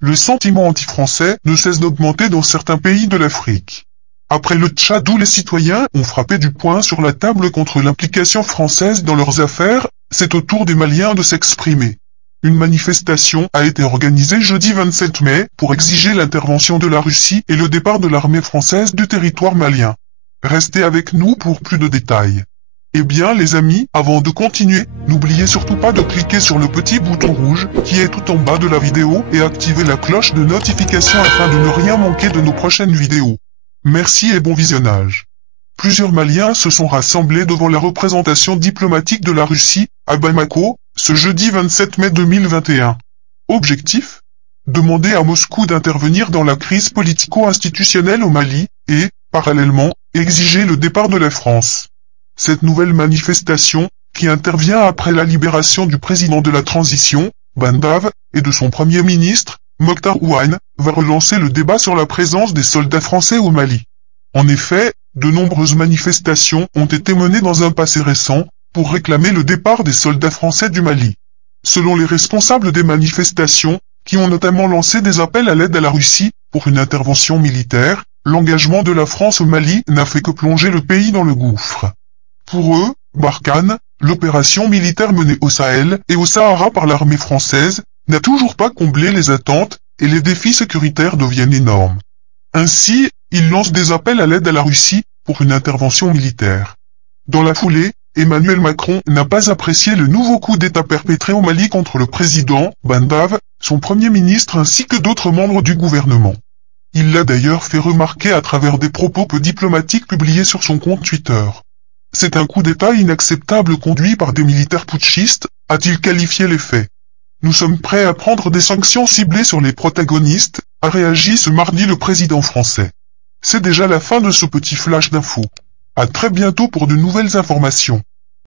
le sentiment anti-français ne cesse d'augmenter dans certains pays de l'Afrique. Après le Tchad où les citoyens ont frappé du poing sur la table contre l'implication française dans leurs affaires, c'est au tour des Maliens de s'exprimer. Une manifestation a été organisée jeudi 27 mai pour exiger l'intervention de la Russie et le départ de l'armée française du territoire malien. Restez avec nous pour plus de détails. Eh bien les amis, avant de continuer, n'oubliez surtout pas de cliquer sur le petit bouton rouge qui est tout en bas de la vidéo et activer la cloche de notification afin de ne rien manquer de nos prochaines vidéos. Merci et bon visionnage. Plusieurs Maliens se sont rassemblés devant la représentation diplomatique de la Russie, à Bamako, ce jeudi 27 mai 2021. Objectif ? Demander à Moscou d'intervenir dans la crise politico-institutionnelle au Mali, et, parallèlement, exiger le départ de la France. Cette nouvelle manifestation, qui intervient après la libération du président de la transition, Bandav, et de son premier ministre, Mokhtar Ouane, va relancer le débat sur la présence des soldats français au Mali. En effet, de nombreuses manifestations ont été menées dans un passé récent, pour réclamer le départ des soldats français du Mali. Selon les responsables des manifestations, qui ont notamment lancé des appels à l'aide à la Russie, pour une intervention militaire, l'engagement de la France au Mali n'a fait que plonger le pays dans le gouffre. Pour eux, Barkhane, l'opération militaire menée au Sahel et au Sahara par l'armée française, n'a toujours pas comblé les attentes, et les défis sécuritaires deviennent énormes. Ainsi, ils lancent des appels à l'aide à la Russie, pour une intervention militaire. Dans la foulée, Emmanuel Macron n'a pas apprécié le nouveau coup d'État perpétré au Mali contre le président, Bandav, son premier ministre ainsi que d'autres membres du gouvernement. Il l'a d'ailleurs fait remarquer à travers des propos peu diplomatiques publiés sur son compte Twitter. C'est un coup d'État inacceptable conduit par des militaires putschistes, a-t-il qualifié les faits. Nous sommes prêts à prendre des sanctions ciblées sur les protagonistes, a réagi ce mardi le président français. C'est déjà la fin de ce petit flash d'infos. À très bientôt pour de nouvelles informations.